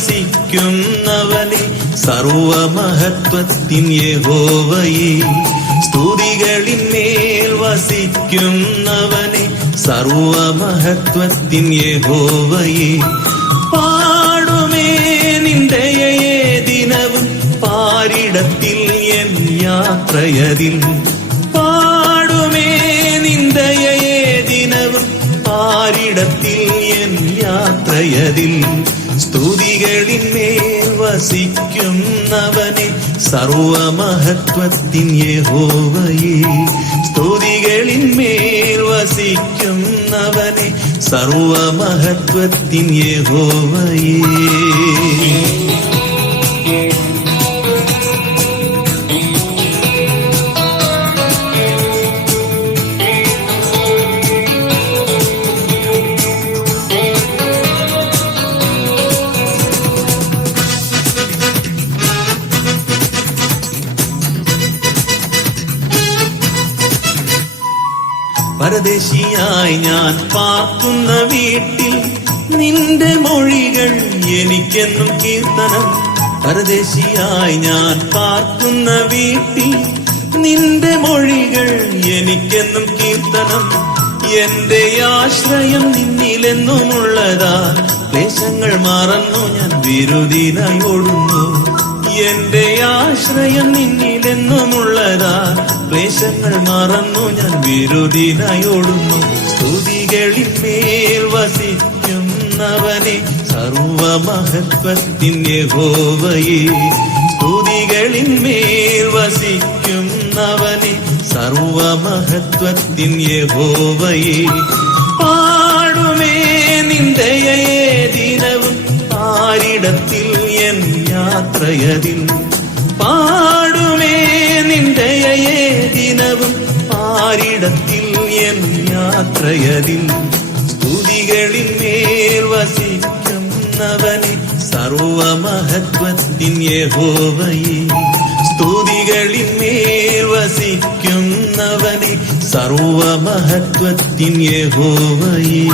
വസിക്കുന്നവനെ സർവമഹത്വത്തിൻ യഹോവയെ സ്തുതികളിന്മേൽ വസിക്കുന്നവനെ സർവമഹത്വത്തിൻ യഹോവയെ പാടുമേ നിന്ദയേ ദിനവും പാരിടത്തിൽ എൻ യാത്രയതിൽ പാടുമേ നിന്ദയേ ദിനവും പാരിടത്തിൽ എൻ യാത്രയതിൽ സ്തുതികളിന്മേൽ വസിക്കുന്നവനെ സർവമഹത്വത്തിൻ യഹോവയെ സ്തുതികളിന്മേൽ വസിക്കുന്നവനെ സർവമഹത്വത്തിൻ യഹോവയെ പരദേശിയായി ഞാൻ പാർക്കുന്ന വീട്ടിൽ നിന്റെ മൊഴികൾ എനിക്കെന്നും കീർത്തനം പരദേശിയായി ഞാൻ പാർക്കുന്ന വീട്ടിൽ നിന്റെ മൊഴികൾ എനിക്കെന്നും കീർത്തനം എന്റെ ആശ്രയം നിന്നിലെന്നുമുള്ളതാ ക്ലേശങ്ങൾ മറന്നു ഞാൻ വിരുദിനായി ഓടുന്നു എന്റെ ആശ്രയം നിന്നിലെന്നുമുള്ളതാ ക്ലേശങ്ങൾ മറന്നു ഞാൻ വിരുദിനായി ഓടുന്നു സ്തുതികളിന്മേൽ വസിക്കുന്നവനെ സർവമഹത്വത്തിൻ യഹോവയെ സ്തുതികളിന്മേൽ വസിക്കുന്നവനെ സർവമഹത്വത്തിൻ യഹോവയെ പാടുമേ നിന്ദയേ ദിനവും പാരിടത്തിൽ എൻ യാത്രയതിൽ പാടുമേ നിന്ദയേ ദിനവും പാരിടത്തിൽ എൻ യാത്രയതിൽ സ്തുതികളിന്മേൽ വസിക്കുന്നവനെ സർവമഹത്വത്തിൻ യഹോവയെ സ്തുതികളിന്മേൽ വസിക്കുന്നവനെ സർവമഹത്വത്തിൻ യഹോവയെ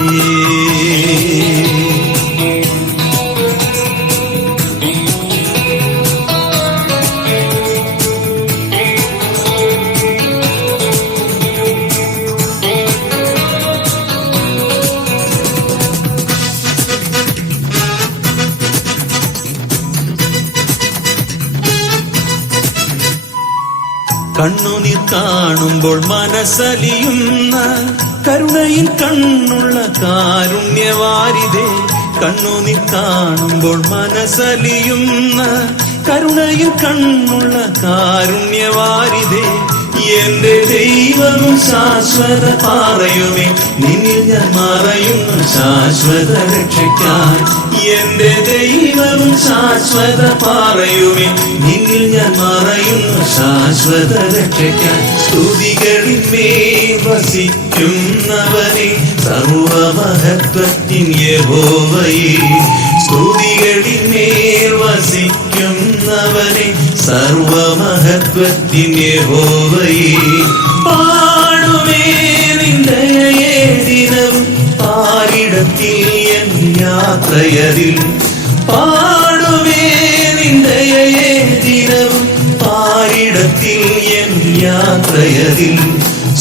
കണ്ണുനീർ കാണുമ്പോൾ മനസ്സലിയുന്ന കരുണയിൽ കണ്ണുള്ള കാരുണ്യവാരിതേ കണ്ണുനീർ കാണുമ്പോൾ മനസ്സലിയുന്ന കരുണയിൽ കണ്ണുള്ള കാരുണ്യവാരിതേ എന്റെ ദൈവവും ശാശ്വത പാറയുമേ നിന്നിൽ ഞാൻ മറയുന്നു ശാശ്വത രക്ഷയ്ക്കാൻ എന്റെ ദൈവവും ശാശ്വത പാറയുമേ നിന്നിൽ ഞാൻ മറയുന്നു ശാശ്വത രക്ഷയ്ക്കാൻ സ്തുതികളിന്മേൽ വസിക്കുന്നവനെ സർവമഹത്വത്തിൻ യഹോവയെ സ്തുതികളിന്മേൽ വസിക്കുന്നവനെ സർവമഹത്വത്തിൻ യഹോവയെ പാടുമേ നിന്ദയേ ദിനവും പാരിടത്തിൽ എൻ യാത്രയതിൽ പാടുമേ നിന്ദയേ ദിനവും പാരിടത്തിൽ എൻ യാത്രയതിൽ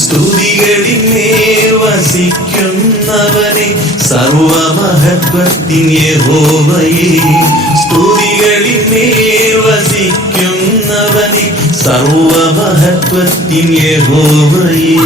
സ്തുതികളിന്മേൽ വസിക്കുന്നവനെ സർവമഹത്വത്തിൻ യഹോവയെ സ്തുതികളിന്മേൽ വസിക്കുന്നവനെ സർവമഹത്വത്തിൻ യഹോവയെ